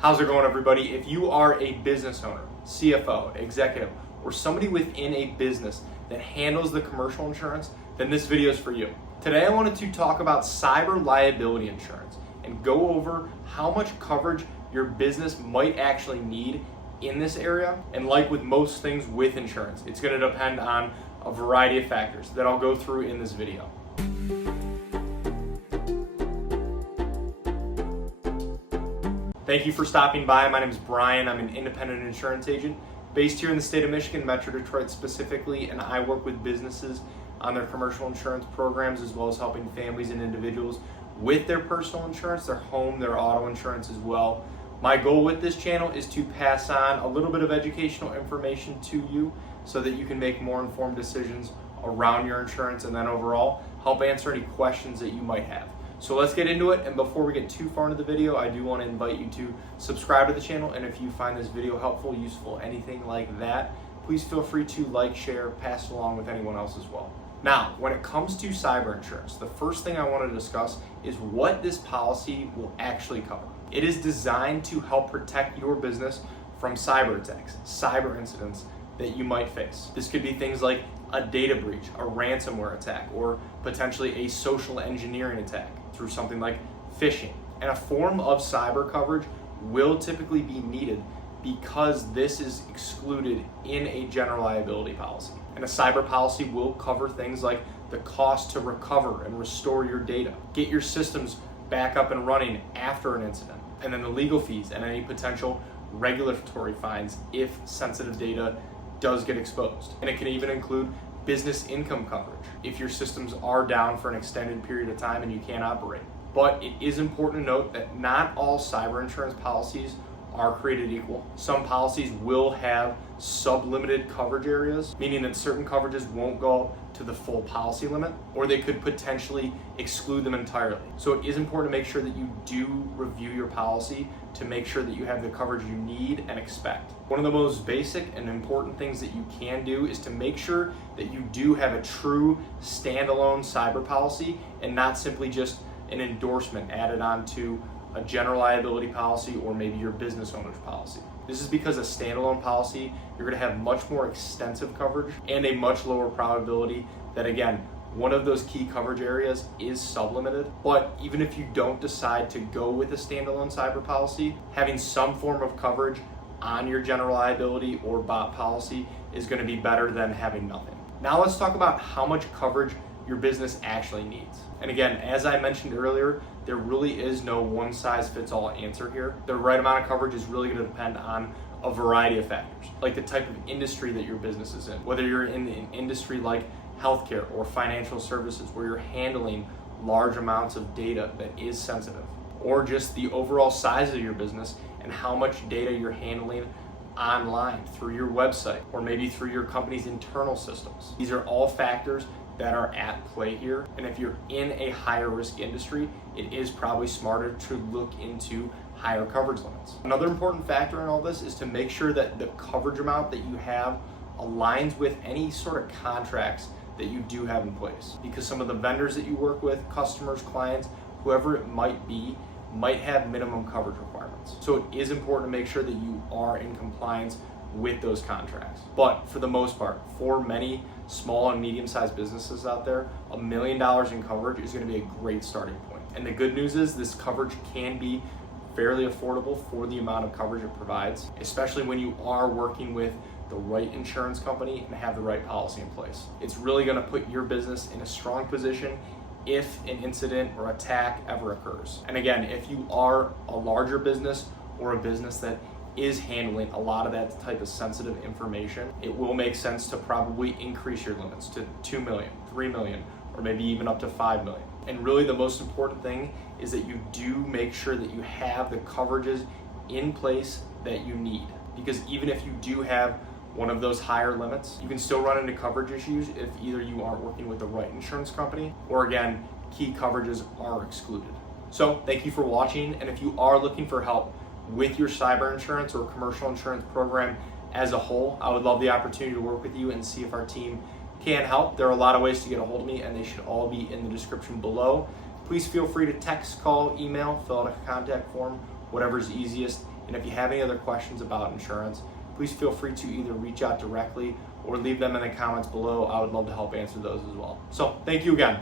How's it going, everybody? If you are a business owner, CFO, executive, or somebody within a business that handles the commercial insurance, then this video is for you. Today I wanted to talk about cyber liability insurance and go over how much coverage your business might actually need in this area. And like with most things with insurance, it's going to depend on a variety of factors that I'll go through in this video. Thank you for stopping by. My name is Brian. I'm an independent insurance agent based here in the state of Michigan, Metro Detroit specifically, and I work with businesses on their commercial insurance programs as well as helping families and individuals with their personal insurance, their home, their auto insurance as well. My goal with this channel is to pass on a little bit of educational information to you so that you can make more informed decisions around your insurance and then overall help answer any questions that you might have. So let's get into it, and before we get too far into the video, I do want to invite you to subscribe to the channel, and if you find this video helpful, useful, anything like that, please feel free to like, share, pass it along with anyone else as well. Now, when it comes to cyber insurance, the first thing I want to discuss is what this policy will actually cover. It is designed to help protect your business from cyber attacks, cyber incidents that you might face. This could be things like a data breach, a ransomware attack, or potentially a social engineering attack through something like phishing. And a form of cyber coverage will typically be needed because this is excluded in a general liability policy. And a cyber policy will cover things like the cost to recover and restore your data, get your systems back up and running after an incident, and then the legal fees and any potential regulatory fines if sensitive data does get exposed. And it can even include business income coverage if your systems are down for an extended period of time and you can't operate. But it is important to note that not all cyber insurance policies are created equal. Some policies will have sub-limited coverage areas, meaning that certain coverages won't go to the full policy limit, or they could potentially exclude them entirely. So it is important to make sure that you do review your policy to make sure that you have the coverage you need and expect. One of the most basic and important things that you can do is to make sure that you do have a true standalone cyber policy and not simply just an endorsement added on to a general liability policy or maybe your business owner's policy. This is because a standalone policy, you're going to have much more extensive coverage and a much lower probability that, again, one of those key coverage areas is sublimited. But even if you don't decide to go with a standalone cyber policy, having some form of coverage on your general liability or BOP policy is going to be better than having nothing. Now let's talk about how much coverage your business actually needs. And again, as I mentioned earlier, there really is no one size fits all answer here. The right amount of coverage is really going to depend on a variety of factors, like the type of industry that your business is in, whether you're in an industry like healthcare or financial services where you're handling large amounts of data that is sensitive, or just the overall size of your business and how much data you're handling online through your website or maybe through your company's internal systems. These are all factors that are at play here. And if you're in a higher risk industry, it is probably smarter to look into higher coverage limits. Another important factor in all this is to make sure that the coverage amount that you have aligns with any sort of contracts that you do have in place. Because some of the vendors that you work with, customers, clients, whoever it might be, might have minimum coverage requirements. So it is important to make sure that you are in compliance with those contracts. But for the most part, for many small and medium-sized businesses out there, $1 million in coverage is going to be a great starting point. And the good news is this coverage can be fairly affordable for the amount of coverage it provides, especially when you are working with the right insurance company and have the right policy in place. It's really going to put your business in a strong position if an incident or attack ever occurs. And again, if you are a larger business or a business that is handling a lot of that type of sensitive information, it will make sense to probably increase your limits to 2 million, 3 million, or maybe even up to 5 million. And really the most important thing is that you do make sure that you have the coverages in place that you need. Because even if you do have one of those higher limits, you can still run into coverage issues if either you aren't working with the right insurance company or, again, key coverages are excluded. So thank you for watching, and if you are looking for help with your cyber insurance or commercial insurance program as a whole, I would love the opportunity to work with you and see if our team can help. There are a lot of ways to get a hold of me, and they should all be in the description below. Please feel free to text, call, email, fill out a contact form, whatever's easiest And if you have any other questions about insurance, please feel free to either reach out directly or leave them in the comments below. I would love to help answer those as well. So thank you again.